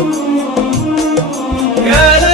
قال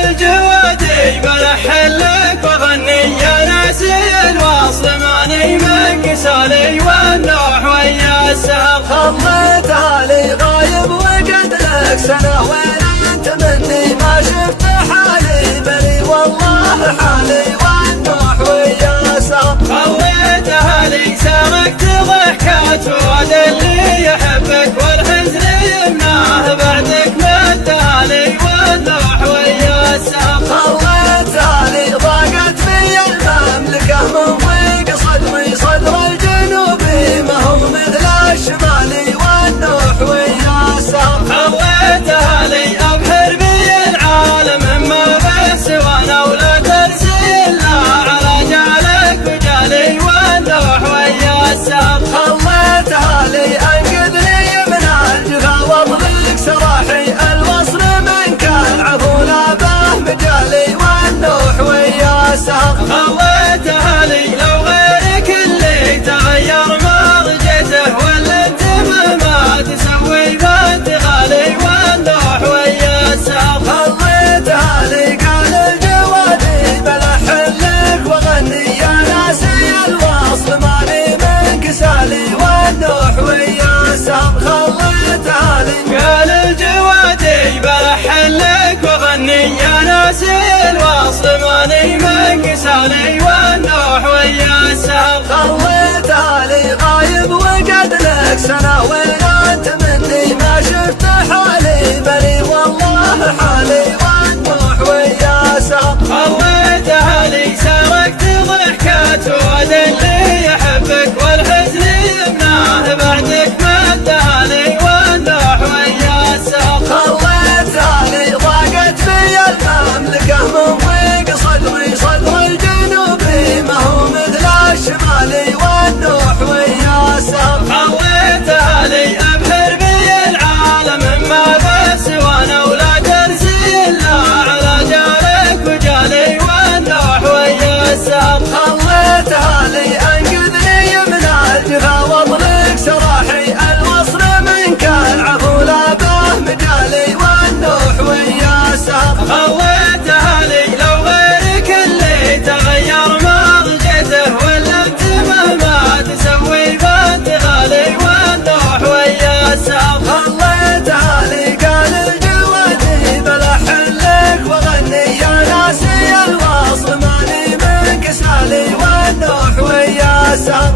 الجوادي بلحلك وغني يا ناسي الوصل ماني من كسالي والنوح ويا السهر. خليت علي غايب وقد لك سنة وين انت مني ما شفت حالي بلي والله حالي والنوح ويا السهر. خليت اهلي سرقت ضحكات وعد اللي يحبك والحزن يمناه بعدك مدالي والنوح ويا السهر. خليت علي ضاقت في المملكة من ضيق صدري صدر الجنوبي ما هو مثل الشمالي والنوح ويا السهر. خليت اهلي ابحر بي العالم ما به سوانا ولا ترسل على جالك وجالي والنوح ويا السهر. خليت اهلي انقذني من الجفا واطلق سراحي الوصل من كان عفو لا به مجالي والنوح ويا السهر. خليت اهلي لو غيرك اللي تغير ما رجيته ولا انت مهما تسوي فانت غالي والنوح ويا السهر. خليت اهلي قال الجوادي بلحن لك واغني يا ناسي الوصل ماني من كسالي والنوح ويا السهر. خليت اهلي قال الجوادي بلحن لك واغني يا ناسي الوصل ماني من كسالي والنوح ويا السهر. خليت اهلي غايب وقد لك سنة وين انت مني ما شفت حالي بلي والله حالي والنوح ويا السهر. خليت اهلي سرقت ضحكات وعد اللي يحبك والحزن يمناه بعدك مدالي والنوح ويا السهر. خليت اهلي ضاقت في المملكة من ضيق صدري صدر الجنوبي ما هو مثل الشمالي والنوح ويا السهر. خليت اهلي ابحر بي العالم ما به سوانا ولا ترسل على جالك وجالي والنوح ويا السهر. خليت اهلي انقذني من الجفا واطلق سراحي الوصل من كان عفو لا به مجالي والنوح ويا السهر. خليت اهلي لو غيرك اللي تغير ما رجيته ولا انت مهما تسوي فانت غالي والنوح ويا السهر. خليت اهلي قال الجوادي بلحن لك واغني يا ناسي الوصل ماني من كسالي والنوح ويا السهر.